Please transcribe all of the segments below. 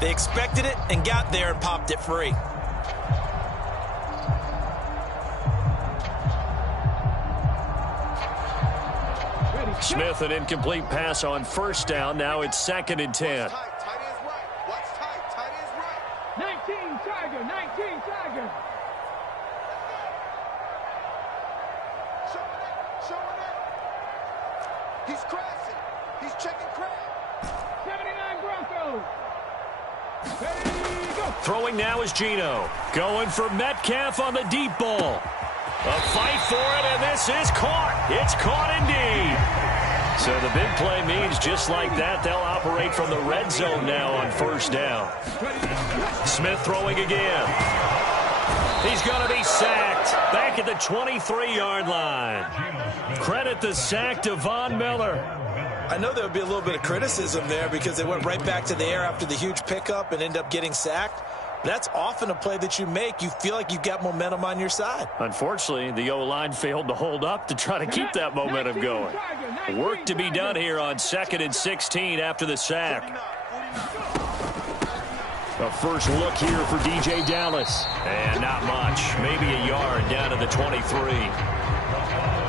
They expected it and got there and popped it free. Smith, an incomplete pass on first down. Now it's 2nd and 10. Tight is right. What's tight? Tight is right. 19 Tiger, 19 Tiger. Showing it. He's crashing. He's checking crash. 79 Broncos. Ready, go. Throwing now is Geno. Going for Metcalf on the deep ball. A fight for it, and this is caught. It's caught indeed. So the big play means just like that, they'll operate from the red zone now on first down. Smith throwing again. He's going to be sacked back at the 23-yard line. Credit the sack to Von Miller. I know there would be a little bit of criticism there because they went right back to the air after the huge pickup and end up getting sacked. That's often a play that you make. You feel like you've got momentum on your side. Unfortunately, the O-line failed to hold up to try to keep that momentum going. Work to be done here on 2nd and 16 after the sack. A first look here for DJ Dallas. And not much. Maybe a yard down to the 23.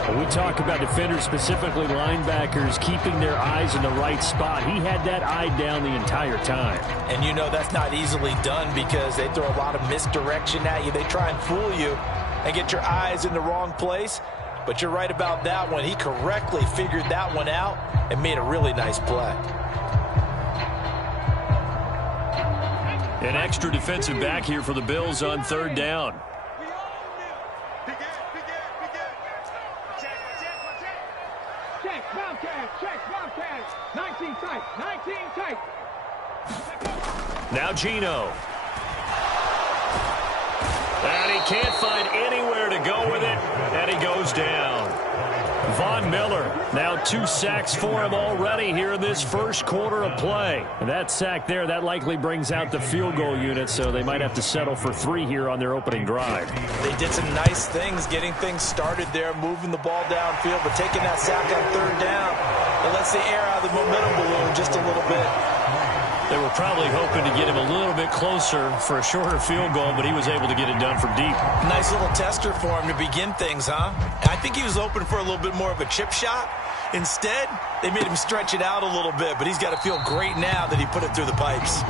When we talk about defenders, specifically linebackers, keeping their eyes in the right spot, he had that eye down the entire time. And you know that's not easily done because they throw a lot of misdirection at you. They try and fool you and get your eyes in the wrong place. But you're right about that one. He correctly figured that one out and made a really nice play. An extra defensive back here for the Bills on 3rd down. Check, Bobcat. 19 tight, 19 tight. Now Geno. And he can't find anywhere to go with it, and he goes down. Von Miller, now 2 sacks for him already here in this first quarter of play. And that sack there, that likely brings out the field goal unit, so they might have to settle for 3 here on their opening drive. They did some nice things, getting things started there, moving the ball downfield, but taking that sack on 3rd down, it lets the air out of the momentum balloon just a little bit. They were probably hoping to get him a little bit closer for a shorter field goal, but he was able to get it done from deep. Nice little tester for him to begin things, huh? I think he was open for a little bit more of a chip shot. Instead, they made him stretch it out a little bit, but he's got to feel great now that he put it through the pipes.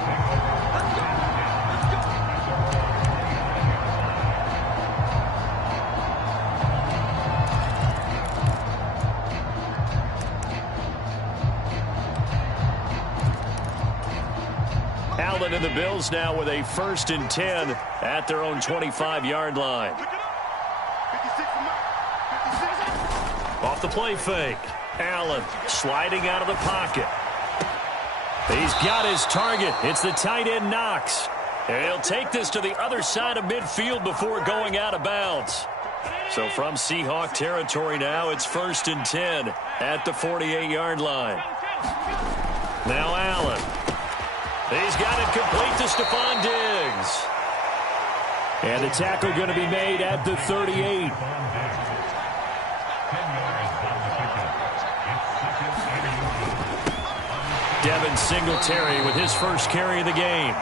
Allen and the Bills now with a 1st and 10 at their own 25-yard line. Off the play fake. Allen sliding out of the pocket. He's got his target. It's the tight end Knox. And he'll take this to the other side of midfield before going out of bounds. So from Seahawk territory now, it's 1st and 10 at the 48-yard line. Now Allen. He's got it complete to Stephon Diggs. And the tackle going to be made at the 38. Devin Singletary with his first carry of the game.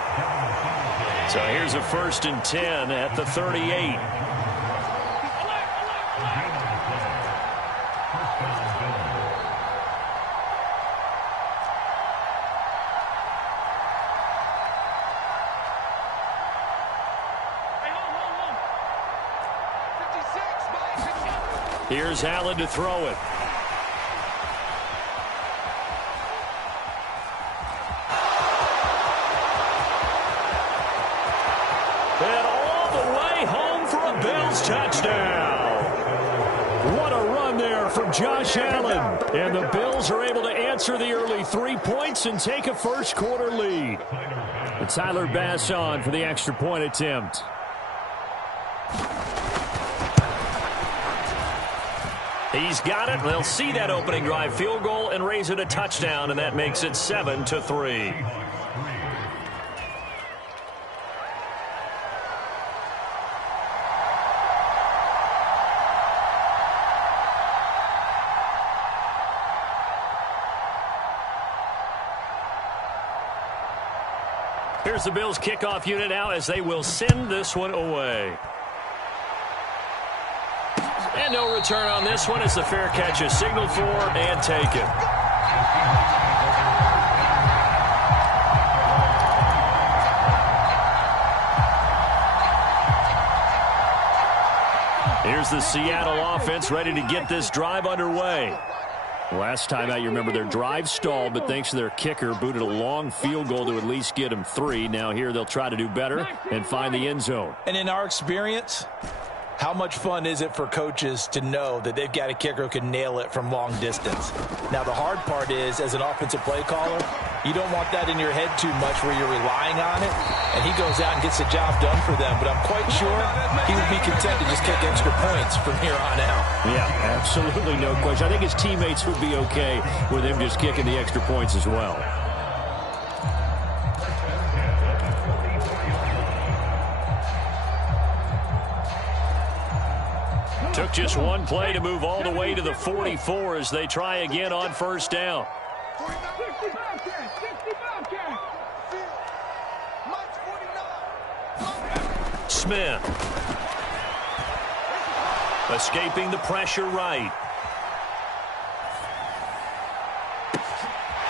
So here's a 1st and 10 at the 38. Here's Allen to throw it. And all the way home for a Bills touchdown. What a run there from Josh Allen. And the Bills are able to answer the early 3 points and take a first quarter lead. And Tyler Bass on for the extra point attempt. He's got it. They'll see that opening drive field goal and raise it a touchdown, and that makes it 7-3. Here's the Bills kickoff unit now as they will send this one away. And no return on this one as the fair catch is signaled for and taken. Here's the Seattle offense ready to get this drive underway. Last time out, you remember their drive stalled, but thanks to their kicker, booted a long field goal to at least get them 3. Now here they'll try to do better and find the end zone. And in our experience, how much fun is it for coaches to know that they've got a kicker who can nail it from long distance? Now, the hard part is, as an offensive play caller, you don't want that in your head too much where you're relying on it, and he goes out and gets the job done for them. But I'm quite sure he would be content to just kick extra points from here on out. Yeah, absolutely no question. I think his teammates would be okay with him just kicking the extra points as well. Took just one play to move all the way to the 44 as they try again on first down. 60 Bobcat. Smith. Escaping the pressure right.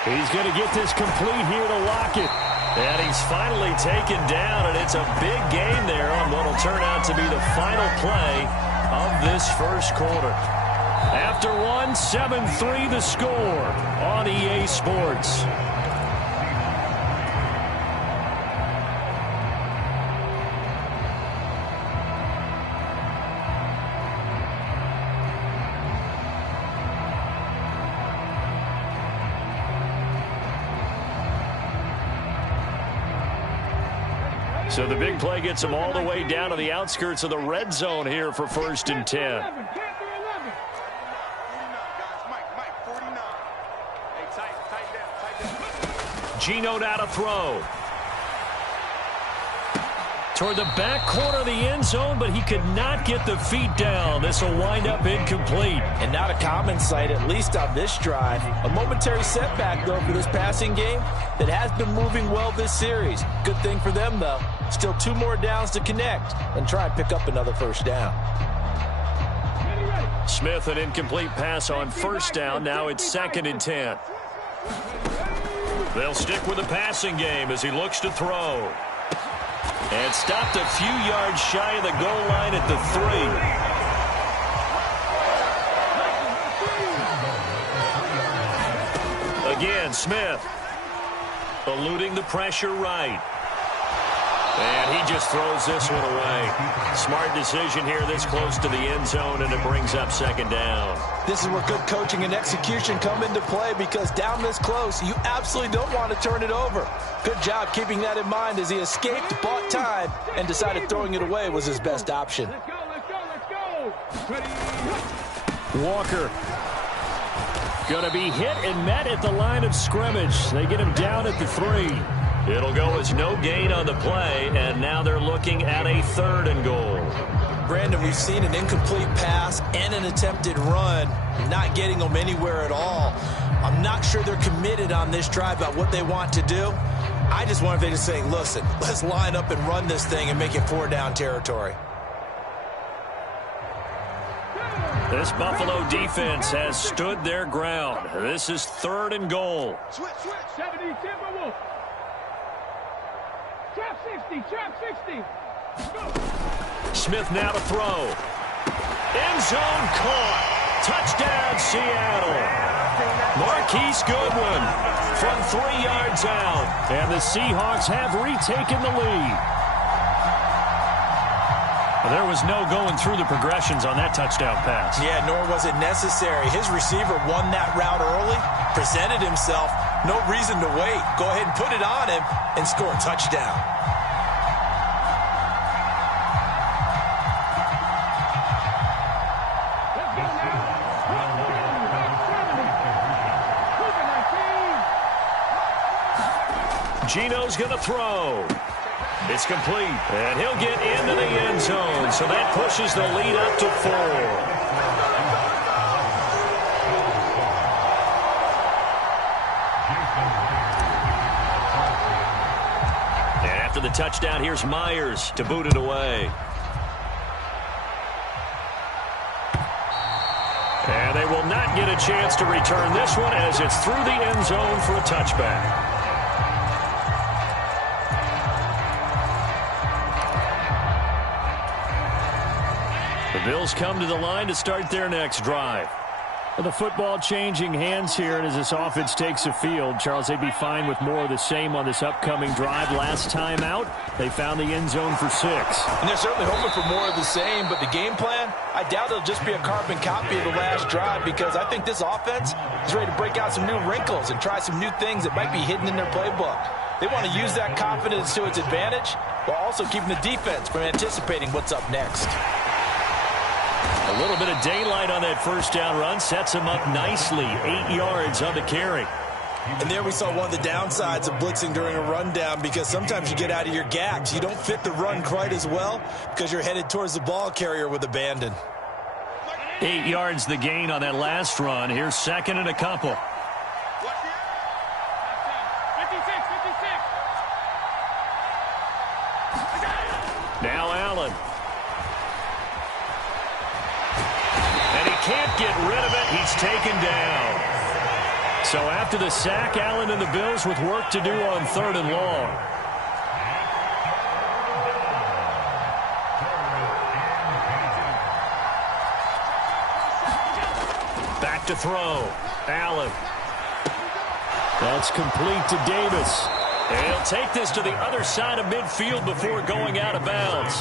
He's going to get this complete here to Lockett. And he's finally taken down, and it's a big gain there on what will turn out to be the final play of this first quarter. After one, 7-3 the score on EA Sports. So the big play gets them all the way down to the outskirts of the red zone here for 1st and 10. Geno now to throw. Toward the back corner of the end zone, but he could not get the feet down. This will wind up incomplete. And not a common sight, at least on this drive. A momentary setback, though, for this passing game that has been moving well this series. Good thing for them, though. Still 2 more downs to connect and try and pick up another first down. Smith, an incomplete pass on first down. Now it's 2nd and 10. They'll stick with the passing game as he looks to throw. And stopped a few yards shy of the goal line at the 3. Again, Smith. Eluding the pressure right. And he just throws this one away. Smart decision here this close to the end zone, and it brings up 2nd down. This is where good coaching and execution come into play, because down this close, you absolutely don't want to turn it over. Good job keeping that in mind as he escaped, bought time, and decided throwing it away was his best option. Let's go. Walker going to be hit and met at the line of scrimmage. They get him down at the 3. It'll go as no gain on the play, and now they're looking at a 3rd and goal. Brandon, we've seen an incomplete pass and an attempted run, not getting them anywhere at all. I'm not sure they're committed on this drive about what they want to do. I just wonder if they just say, listen, let's line up and run this thing and make it 4-down territory. This Buffalo defense has stood their ground. This is 3rd and goal. Switch. 70 Timberwolves. Trap 60. Go. Smith now to throw. End zone caught. Touchdown, Seattle. Marquise Goodwin from 3 yards out. And the Seahawks have retaken the lead. There was no going through the progressions on that touchdown pass. Yeah, nor was it necessary. His receiver won that route early, presented himself. No reason to wait. Go ahead and put it on him and score a touchdown. Geno's going to throw. It's complete, and he'll get into the end zone, so that pushes the lead up to 4. After the touchdown, here's Myers to boot it away. And they will not get a chance to return this one as it's through the end zone for a touchback. The Bills come to the line to start their next drive. The football changing hands here, and as this offense takes the field, Charles, they'd be fine with more of the same on this upcoming drive. Last time out, they found the end zone for 6. And they're certainly hoping for more of the same, but the game plan, I doubt it'll just be a carbon copy of the last drive, because I think this offense is ready to break out some new wrinkles and try some new things that might be hidden in their playbook. They want to use that confidence to its advantage while also keeping the defense from anticipating what's up next. A little bit of daylight on that first down run sets him up nicely. 8 yards on the carry. And there we saw one of the downsides of blitzing during a rundown, because sometimes you get out of your gaps. You don't fit the run quite as well because you're headed towards the ball carrier with abandon. 8 yards the gain on that last run. Here's second and a couple. Now Allen. Can't get rid of it. He's taken down. So after the sack, Allen and the Bills with work to do on 3rd and long. Back to throw. Allen. That's complete to Davis. And he'll take this to the other side of midfield before going out of bounds.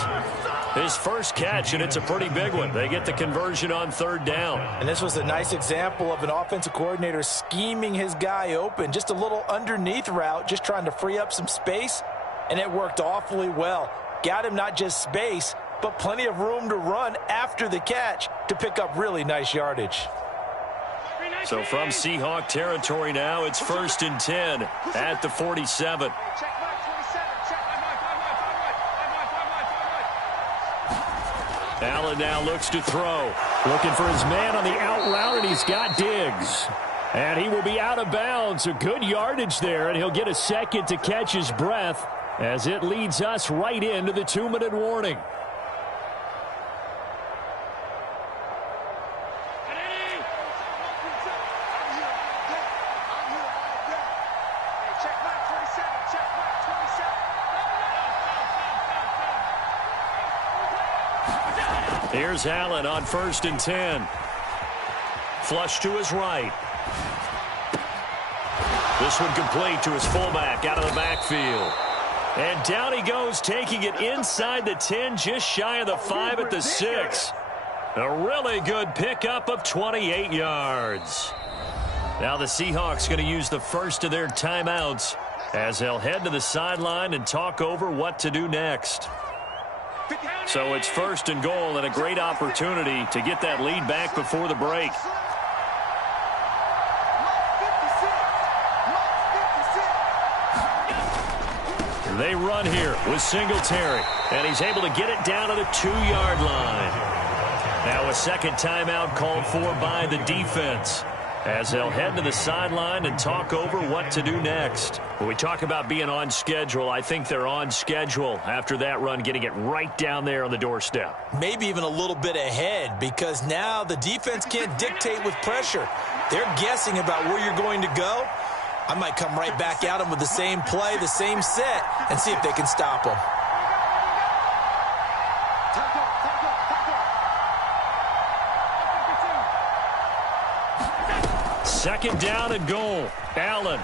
His first catch, and it's a pretty big one. They get the conversion on 3rd down. And this was a nice example of an offensive coordinator scheming his guy open. Just a little underneath route, just trying to free up some space, and it worked awfully well. Got him not just space, but plenty of room to run after the catch to pick up really nice yardage. So from Seahawk territory now, it's 1st and 10 at the 47. Allen now looks to throw. Looking for his man on the out route, and he's got Diggs. And he will be out of bounds. A good yardage there, and he'll get a second to catch his breath as it leads us right into the 2-minute warning. Here's Allen on 1st and 10. Flush to his right. This one complete to his fullback out of the backfield. And down he goes, taking it inside the 10, just shy of the 5 at the 6. A really good pickup of 28 yards. Now the Seahawks going to use the first of their timeouts as they'll head to the sideline and talk over what to do next. So it's 1st and goal, and a great opportunity to get that lead back before the break. They run here with Singletary, and he's able to get it down to the 2-yard line. Now a second timeout called for by the defense as they'll head to the sideline and talk over what to do next. When we talk about being on schedule, I think they're on schedule after that run, getting it right down there on the doorstep. Maybe even a little bit ahead, because now the defense can't dictate with pressure. They're guessing about where you're going to go. I might come right back at them with the same play, the same set, and see if they can stop them. Second down and goal. Allen.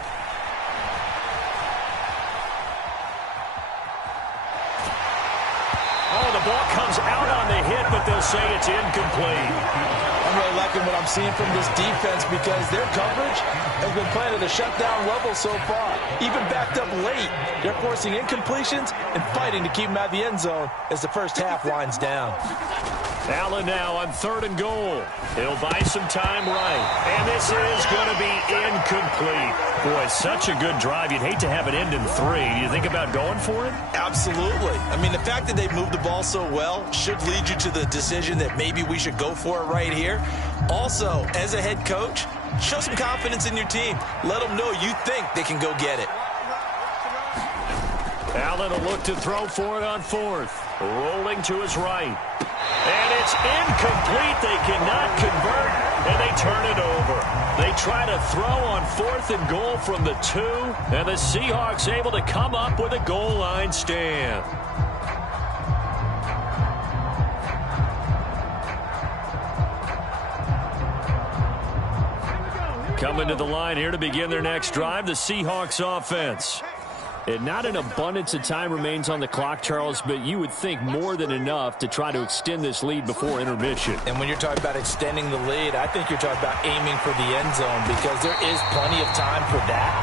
Oh, the ball comes out on the hit, but they'll say it's incomplete. I'm really liking what I'm seeing from this defense, because their coverage has been playing at a shutdown level so far. Even backed up late, they're forcing incompletions and fighting to keep them out of the end zone as the first half winds down. Allen now on 3rd and goal. He'll buy some time right. And this is going to be incomplete. Boy, such a good drive. You'd hate to have it end in 3. Do you think about going for it? Absolutely. I mean, the fact that they've moved the ball so well should lead you to the decision that maybe we should go for it right here. Also, as a head coach, show some confidence in your team. Let them know you think they can go get it. Allen Allen will look to throw for it on fourth. Rolling to his right. And it's incomplete. They cannot convert, and they turn it over. They try to throw on 4th and goal from the 2, and the Seahawks able to come up with a goal line stand. Coming to the line here to begin their next drive, the Seahawks offense. And not an abundance of time remains on the clock, Charles, but you would think more than enough to try to extend this lead before intermission. And when you're talking about extending the lead, I think you're talking about aiming for the end zone because there is plenty of time for that.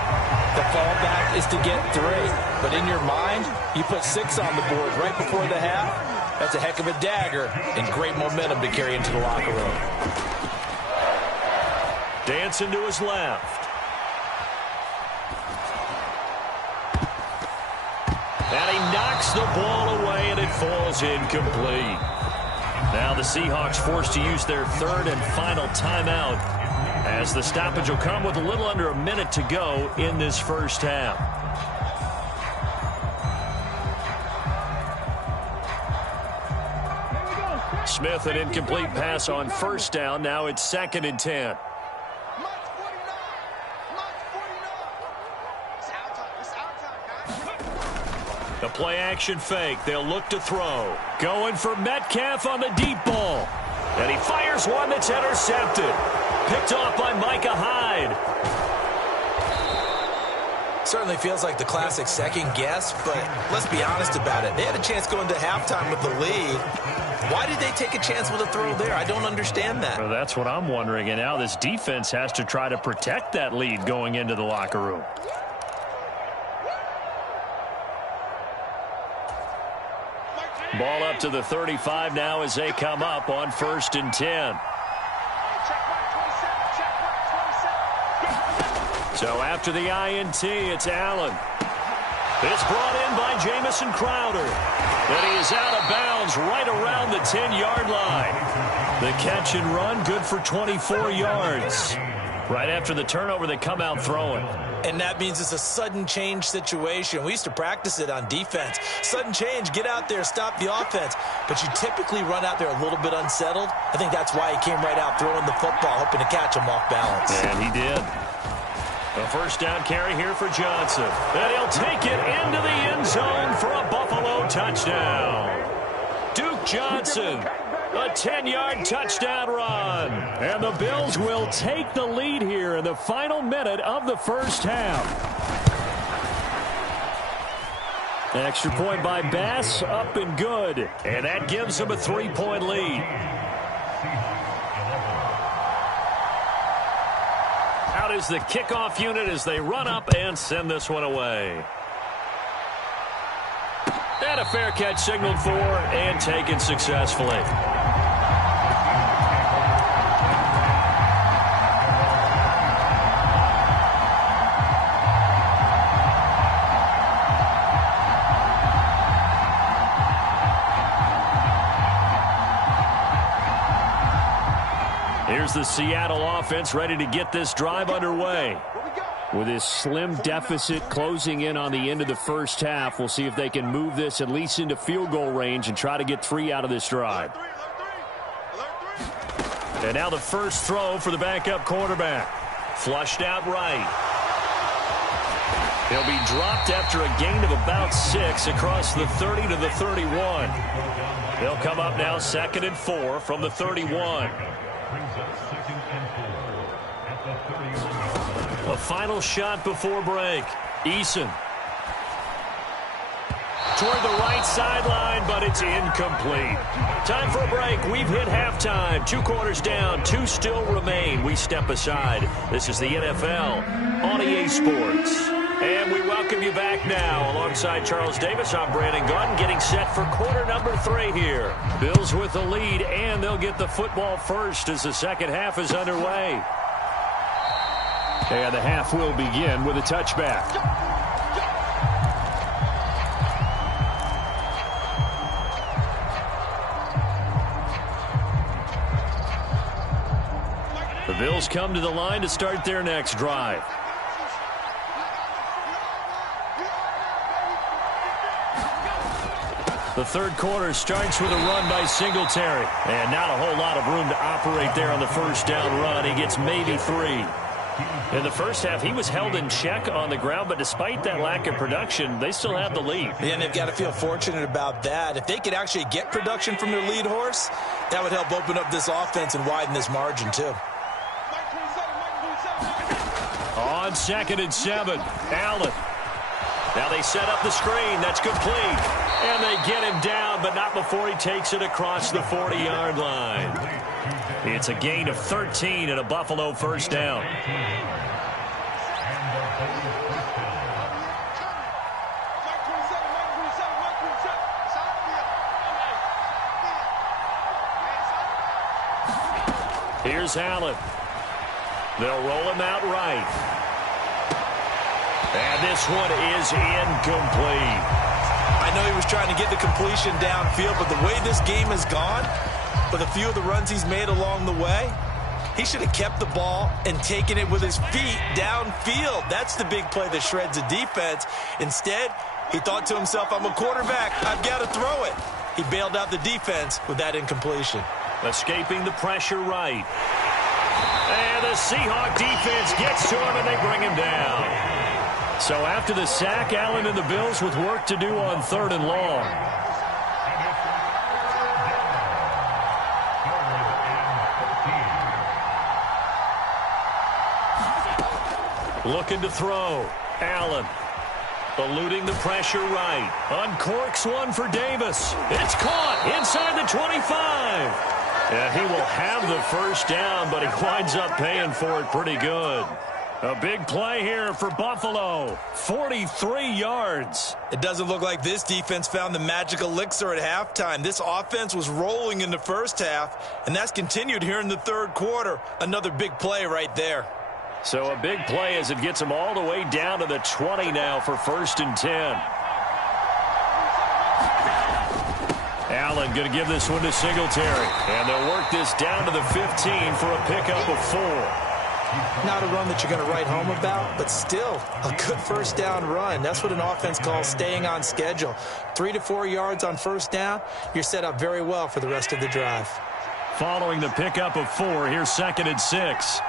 The fallback is to get 3. But in your mind, you put 6 on the board right before the half. That's a heck of a dagger and great momentum to carry into the locker room. Dancing to his left. And he knocks the ball away, and it falls incomplete. Now the Seahawks forced to use their 3rd and final timeout as the stoppage will come with a little under a minute to go in this first half. Smith, an incomplete pass on first down. Now it's 2nd and 10. The play-action fake. They'll look to throw. Going for Metcalf on the deep ball. And he fires one that's intercepted. Picked off by Micah Hyde. Certainly feels like the classic second guess, but let's be honest about it. They had a chance going to halftime with the lead. Why did they take a chance with a throw there? I don't understand that. Well, that's what I'm wondering. And now this defense has to try to protect that lead going into the locker room. Ball up to the 35 now as they come up on 1st and 10. So after the INT, it's Allen. It's brought in by Jamison Crowder. And he is out of bounds right around the 10-yard line. The catch and run, good for 24 yards. Right after the turnover, they come out throwing. And that means it's a sudden change situation. We used to practice it on defense. Sudden change, get out there, stop the offense. But you typically run out there a little bit unsettled. I think that's why he came right out throwing the football, hoping to catch him off balance. And he did. A first down carry here for Johnson. And he'll take it into the end zone for a Buffalo touchdown. Duke Johnson. A 10-yard touchdown run. And the Bills will take the lead here in the final minute of the first half. Extra point by Bass, up and good. And that gives them a 3-point lead. Out is the kickoff unit as they run up and send this one away. And a fair catch signaled for and taken successfully. Here's the Seattle offense ready to get this drive underway. With this slim deficit closing in on the end of the first half, we'll see if they can move this at least into field goal range and try to get 3 out of this drive. And now the first throw for the backup quarterback. Flushed out right. He'll be dropped after a gain of about 6 across the 30 to the 31. They'll come up now 2nd and 4 from the 31. A final shot before break. Eason. Toward the right sideline, but it's incomplete. Time for a break. We've hit halftime. 2 quarters down. 2 still remain. We step aside. This is the NFL on EA Sports. And we welcome you back now. Alongside Charles Davis, I'm Brandon Gunn, getting set for quarter number 3 here. Bills with the lead, and they'll get the football first as the second half is underway. And the half will begin with a touchback. The Bills come to the line to start their next drive. The third quarter starts with a run by Singletary. And not a whole lot of room to operate there on the first down run. He gets maybe 3. In the first half, he was held in check on the ground, but despite that lack of production, they still have the lead. Yeah, and they've got to feel fortunate about that. If they could actually get production from their lead horse, that would help open up this offense and widen this margin, too. On 2nd and 7, Allen. Now they set up the screen. That's complete. And they get him down, but not before he takes it across the 40-yard line. It's a gain of 13 and a Buffalo first down. Here's Allen. They'll roll him out right. And this one is incomplete. I know he was trying to get the completion downfield, but the way this game has gone, with a few of the runs he's made along the way, he should have kept the ball and taken it with his feet downfield. That's the big play that shreds a defense. Instead, he thought to himself, I'm a quarterback. I've got to throw it. He bailed out the defense with that incompletion. Escaping the pressure right. And the Seahawk defense gets to him, and they bring him down. So after the sack, Allen and the Bills with work to do on 3rd and long. Looking to throw. Allen. Eluding the pressure right. Uncorks one for Davis. It's caught inside the 25. And he will have the first down, but he winds up paying for it pretty good. A big play here for Buffalo. 43 yards. It doesn't look like this defense found the magic elixir at halftime. This offense was rolling in the first half, and that's continued here in the third quarter. Another big play right there. So a big play as it gets them all the way down to the 20 now for 1st and 10. Allen going to give this one to Singletary. And they'll work this down to the 15 for a pickup of 4. Not a run that you're going to write home about, but still a good first down run. That's what an offense calls staying on schedule. 3 to 4 yards on first down, you're set up very well for the rest of the drive. Following the pickup of 4, here's 2nd and 6.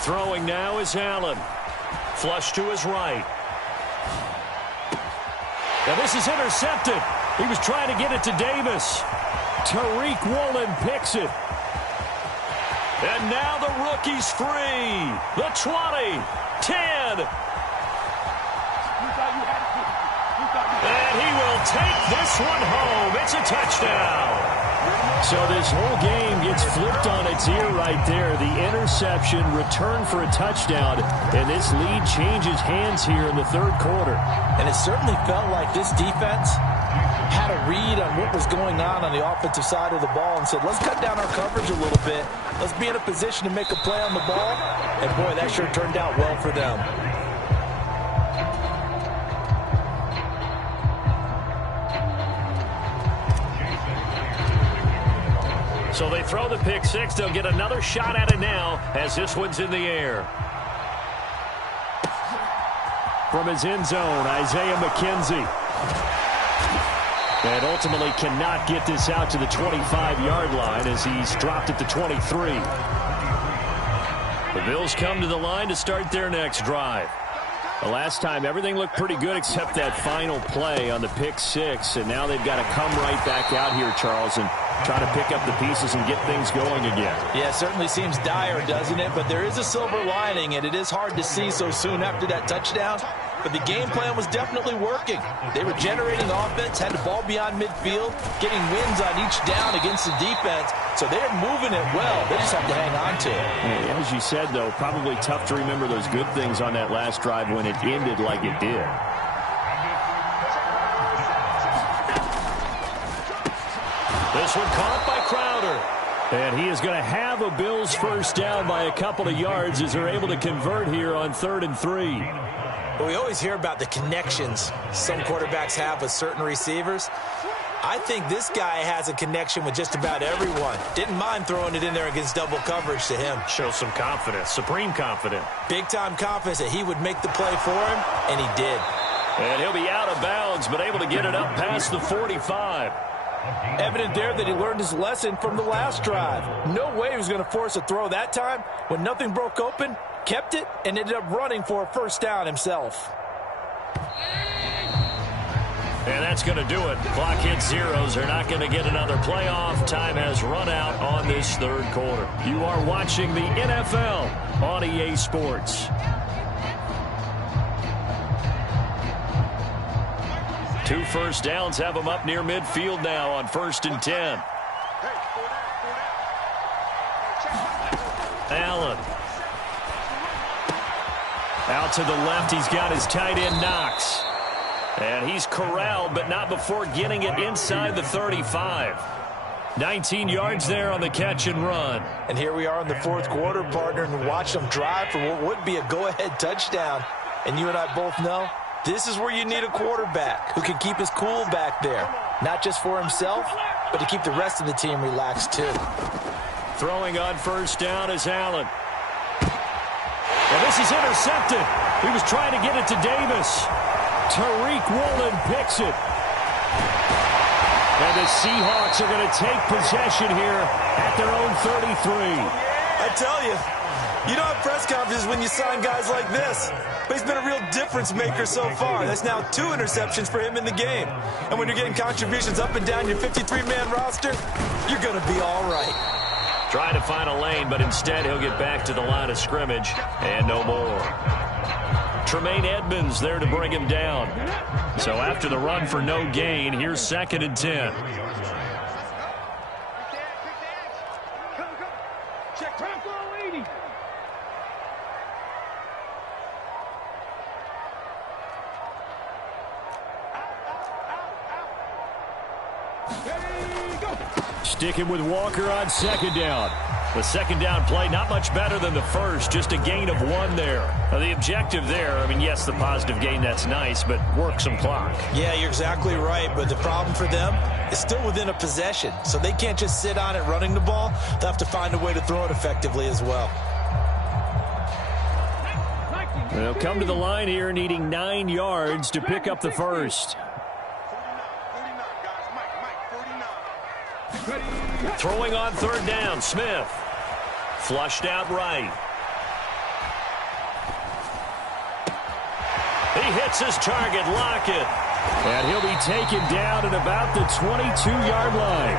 Throwing now is Allen. Flush to his right. Now this is intercepted. He was trying to get it to Davis. Tariq Woolen picks it. And now the rookie's free. The 20, 10. And he will take this one home. It's a touchdown. So this whole game gets flipped on its ear right there. The interception, return for a touchdown, and this lead changes hands here in the third quarter. And it certainly felt like this defense had a read on what was going on the offensive side of the ball and said, let's cut down our coverage a little bit. Let's be in a position to make a play on the ball. And, boy, that sure turned out well for them. So they throw the pick six. They'll get another shot at it now as this one's in the air. From his end zone, Isaiah McKenzie. And ultimately cannot get this out to the 25-yard line as he's dropped at the 23. The Bills come to the line to start their next drive. The last time, everything looked pretty good except that final play on the pick six. And now they've got to come right back out here, Charles, and try to pick up the pieces and get things going again. Yeah, it certainly seems dire, doesn't it? But there is a silver lining, and it is hard to see so soon after that touchdown. But the game plan was definitely working. They were generating offense, had the ball beyond midfield, getting wins on each down against the defense. So they're moving it well. They just have to hang on to it. As you said, though, probably tough to remember those good things on that last drive when it ended like it did. This one caught by Crowder. And he is going to have a Bills first down by a couple of yards as they're able to convert here on 3rd and 3. But we always hear about the connections some quarterbacks have with certain receivers. I think this guy has a connection with just about everyone. Didn't mind throwing it in there against double coverage to him. Shows some confidence, supreme confidence. Big-time confidence that he would make the play for him, and he did. And he'll be out of bounds, but able to get it up past the 45. Evident there that he learned his lesson from the last drive. No way he was going to force a throw that time. When nothing broke open, kept it, and ended up running for a first down himself. And that's going to do it. Clock hits zeros. They're not going to get another playoff. Time has run out on this third quarter. You are watching the NFL on EA Sports. 2 first downs have them up near midfield now on 1st and 10. Allen. Out to the left, he's got his tight end Knox. And he's corralled, but not before getting it inside the 35. 19 yards there on the catch and run. And here we are in the fourth quarter, partner, and watch them drive for what would be a go-ahead touchdown. And you and I both know this is where you need a quarterback who can keep his cool back there. Not just for himself, but to keep the rest of the team relaxed too. Throwing on first down is Allen. And this is intercepted. He was trying to get it to Davis. Tariq Woolen picks it. And the Seahawks are going to take possession here at their own 33. I tell you, you don't have press conferences when you sign guys like this. But he's been a real difference maker so far. That's now 2 interceptions for him in the game. And when you're getting contributions up and down your 53-man roster, you're going to be all right. Trying to find a lane, but instead he'll get back to the line of scrimmage and no more. Tremaine Edmonds there to bring him down. So after the run for no gain, here's 2nd and 10. Check time for a lady. Sticking with Walker on 2nd down. The 2nd down play, not much better than the first, just a gain of 1 there. Now, the objective there, I mean, yes, the positive gain, that's nice, but work some clock. Yeah, you're exactly right, but the problem for them is still within a possession, so they can't just sit on it running the ball. They'll have to find a way to throw it effectively as well. They'll come to the line here needing 9 yards to pick up the first. Throwing on 3rd down, Smith. Flushed out right. He hits his target, Lockett. And he'll be taken down at about the 22-yard line.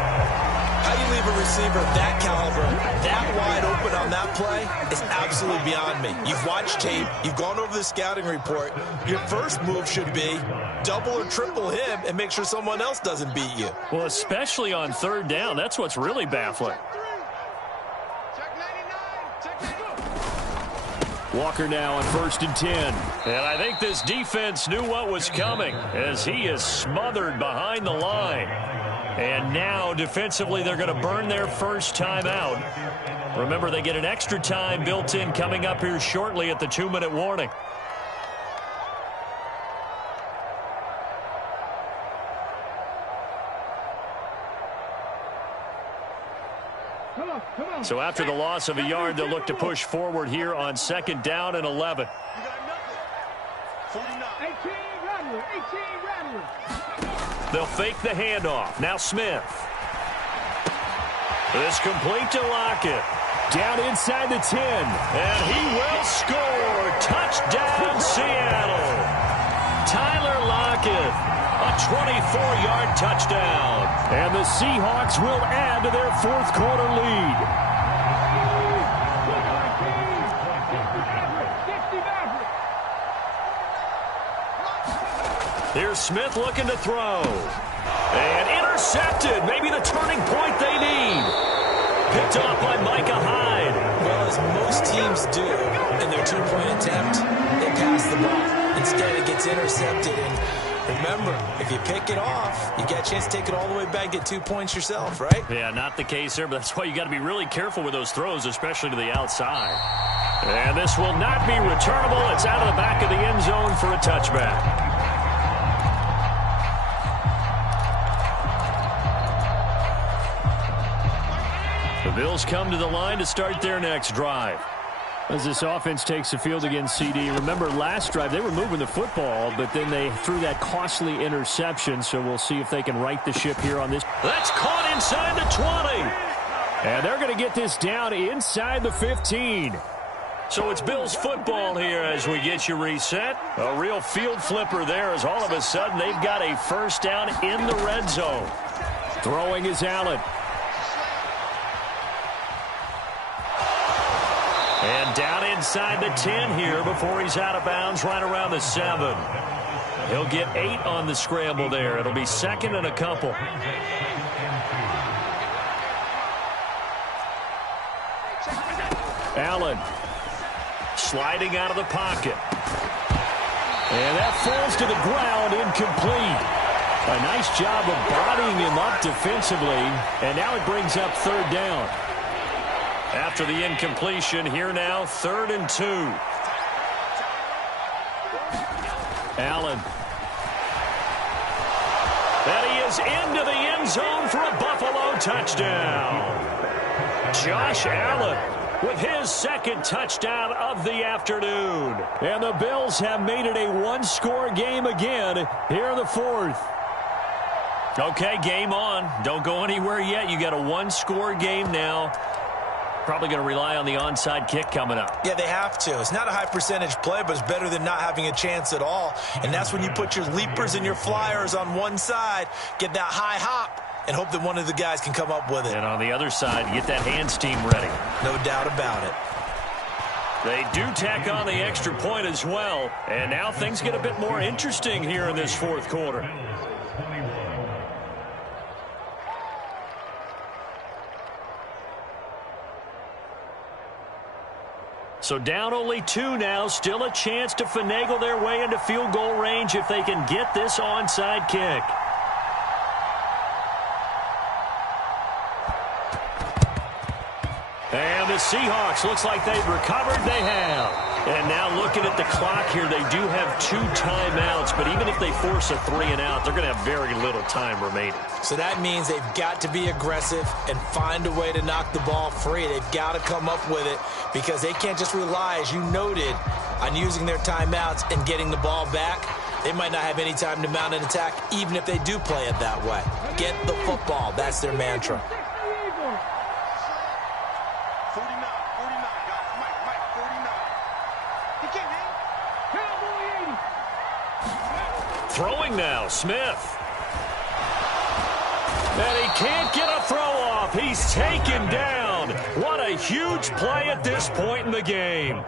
How you leave a receiver of that caliber, that wide open on that play is absolutely beyond me. You've watched tape. You've gone over the scouting report. Your first move should be double or triple him and make sure someone else doesn't beat you. Well, especially on 3rd down. That's what's really baffling. Walker now on 1st and 10. And I think this defense knew what was coming as he is smothered behind the line. And now defensively they're going to burn their first time out. Remember, they get an extra time built in coming up here shortly at the 2-minute warning. So after the loss of a yard, they'll look to push forward here on 2nd down and 11. 18 Rattler. They'll fake the handoff. Now Smith. This complete to Lockett. Down inside the 10. And he will score. Touchdown, Seattle. Tyler Lockett. A 24-yard touchdown. And the Seahawks will add to their 4th quarter lead. Here's Smith looking to throw. And intercepted. Maybe the turning point they need. Picked off by Micah Hyde. Well, as most teams do in their 2-point attempt, they pass the ball. Instead, it gets intercepted. And remember, if you pick it off, you get a chance to take it all the way back, get 2 points yourself, right? Yeah, not the case here, but that's why you got to be really careful with those throws, especially to the outside. And this will not be returnable. It's out of the back of the end zone for a touchback. Bills come to the line to start their next drive. As this offense takes the field against CD, remember last drive they were moving the football, but then they threw that costly interception, so we'll see if they can right the ship here on this. That's caught inside the 20. And they're going to get this down inside the 15. So it's Bills football here as we get you reset. A real field flipper there as all of a sudden they've got a first down in the red zone. Throwing is Allen. And down inside the 10 here before he's out of bounds right around the 7. He'll get 8 on the scramble there. It'll be second and a couple. Allen. Sliding out of the pocket. And that falls to the ground, incomplete. A nice job of bodying him up defensively, and now it brings up third down. After the incompletion, here now, 3rd and 2. Allen. And he is into the end zone for a Buffalo touchdown. Josh Allen with his second touchdown of the afternoon. And the Bills have made it a one-score game again here in the 4th. Okay, game on. Don't go anywhere yet. You got a one-score game now. Probably going to rely on the onside kick coming up. Yeah, they have to. It's not a high percentage play, but it's better than not having a chance at all. And that's when you put your leapers and your flyers on one side, get that high hop, and hope that one of the guys can come up with it. And on the other side, get that hands team ready. No doubt about it. They do tack on the extra point as well. And now things get a bit more interesting here in this 4th quarter. So down only 2 now. Still a chance to finagle their way into field goal range if they can get this onside kick. And the Seahawks, looks like they've recovered. They have. And now looking at the clock here, they do have 2 timeouts. But even if they force a 3 and out, they're going to have very little time remaining. So that means they've got to be aggressive and find a way to knock the ball free. They've got to come up with it because they can't just rely, as you noted, on using their timeouts and getting the ball back. They might not have any time to mount an attack, even if they do play it that way. Get the football. That's their mantra. 49, guys. Mike, 49. He can't hang. Throwing now, Smith. And he can't get a throw off. He's taken down. What a huge play at this point in the game.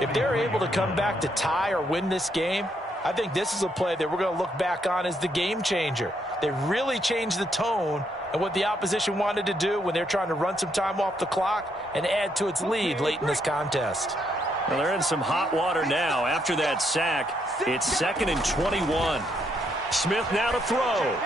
If they're able to come back to tie or win this game, I think this is a play that we're going to look back on as the game changer. They really changed the tone and what the opposition wanted to do when they're trying to run some time off the clock and add to its lead late in this contest. Well, they're in some hot water now. After that sack, it's 2nd and 21. Smith now to throw.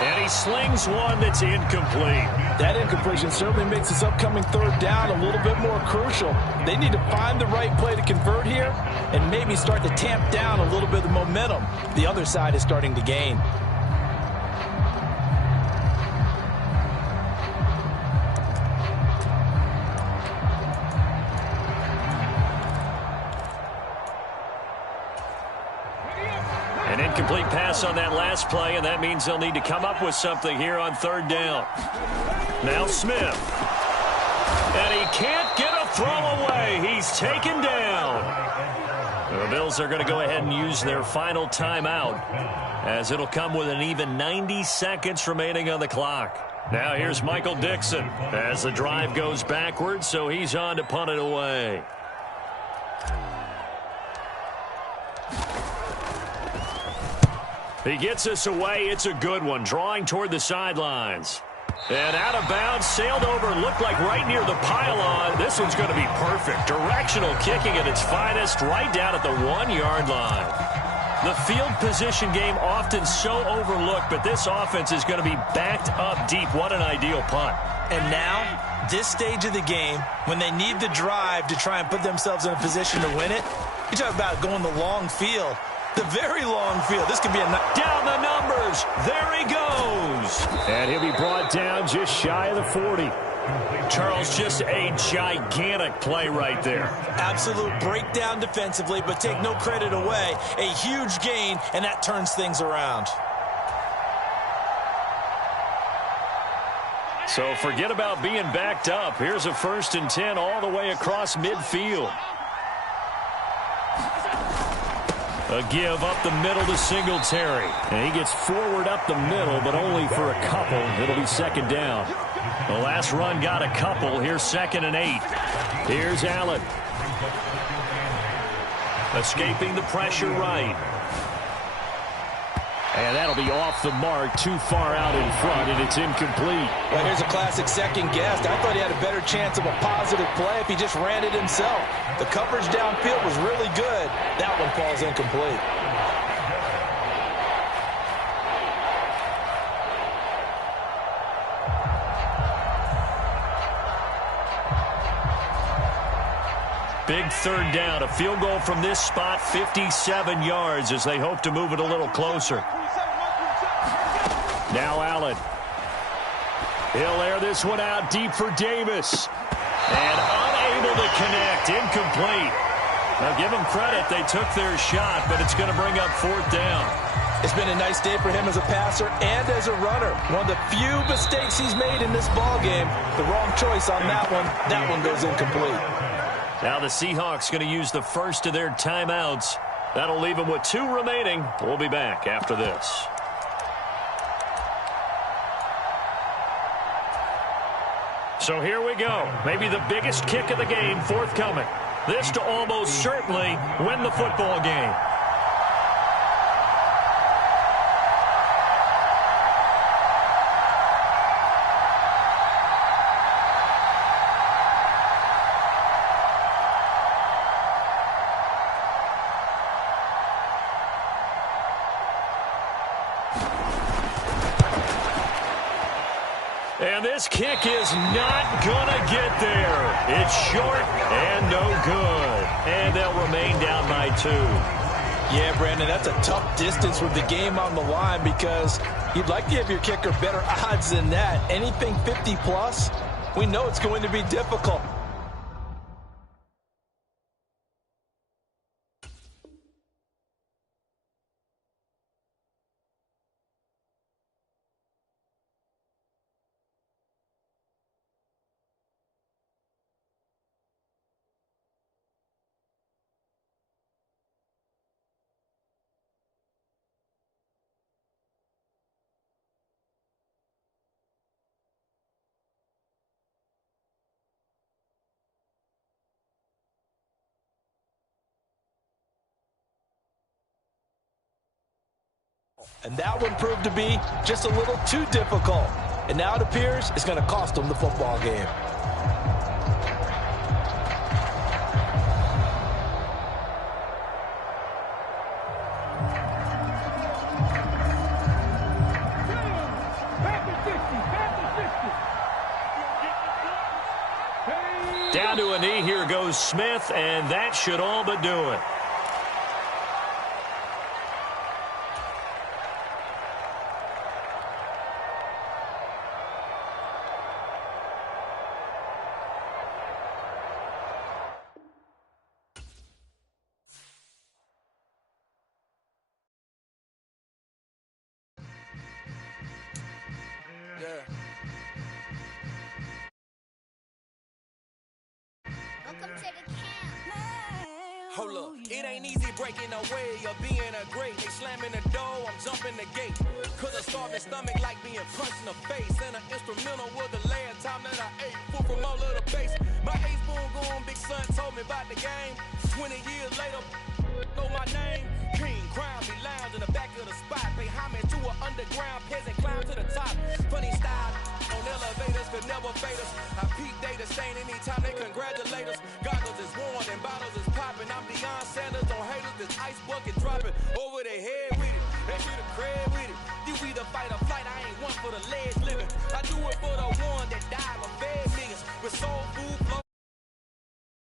And he slings one that's incomplete. That incompletion certainly makes this upcoming 3rd down a little bit more crucial. They need to find the right play to convert here and maybe start to tamp down a little bit of the momentum the other side is starting to gain. An incomplete pass on that last play, and that means they'll need to come up with something here on 3rd down. Now Smith. And he can't get a throw away. He's taken down. The Bills are going to go ahead and use their final timeout, as it'll come with an even 90 seconds remaining on the clock. Now here's Michael Dixon as the drive goes backwards, so he's on to punt it away. He gets us away. It's a good one, drawing toward the sidelines. And out of bounds, sailed over, looked like right near the pylon. This one's going to be perfect. Directional kicking at its finest, right down at the 1-yard line. The field position game often so overlooked, but this offense is going to be backed up deep. What an ideal punt. And now, this stage of the game, when they need the drive to try and put themselves in a position to win it, you talk about going the long field. The very long field. This could be a... Down the numbers. There he goes. And he'll be brought down just shy of the 40. Charles, just a gigantic play right there. Absolute breakdown defensively, but take no credit away. A huge gain, and that turns things around. So forget about being backed up. Here's a 1st and 10 all the way across midfield. A give up the middle to Singletary. And he gets forward up the middle, but only for a couple. It'll be 2nd down. The last run got a couple. Here's 2nd and 8. Here's Allen. Escaping the pressure right. And that'll be off the mark, too far out in front, and it's incomplete. Well, here's a classic second guess. I thought he had a better chance of a positive play if he just ran it himself. The coverage downfield was really good. That one falls incomplete. Big 3rd down. A field goal from this spot, 57 yards as they hope to move it a little closer. Now Allen. He'll air this one out deep for Davis. And unable to connect. Incomplete. Now give them credit. They took their shot, but it's going to bring up 4th down. It's been a nice day for him as a passer and as a runner. One of the few mistakes he's made in this ballgame. The wrong choice on that one. That one goes incomplete. Now the Seahawks going to use the first of their timeouts. That'll leave them with 2 remaining. We'll be back after this. So here we go. Maybe the biggest kick of the game forthcoming. This to almost certainly win the football game. And this kick is not going to get there. It's short and no good. And they'll remain down by 2. Yeah, Brandon, that's a tough distance with the game on the line because you'd like to give your kicker better odds than that. Anything 50-plus, we know it's going to be difficult. And that one proved to be just a little too difficult. And now it appears it's going to cost them the football game. Down to a knee, here goes Smith, and that should all but do it. Hold up, it ain't easy breaking away or being a great. They slamming the door, I'm jumping the gate. Cause a starving stomach like being punched in the face. And an instrumental was the last time that I ate food from all of the base. My ace boom going, big son told me about the game. 20 years later, know my name. King, crown me, lounge in the back of the spot. Pay homage to an underground peasant, climb to the top. Funny style on elevators could never fade us. I peep data stain anytime they congratulate us. Goggles is worn and bottles is popping. I'm Deion Sanders on haters, this ice bucket dropping over their head with it. They should have cred with it. You either fight or flight, I ain't one for the ledge living. I do it for the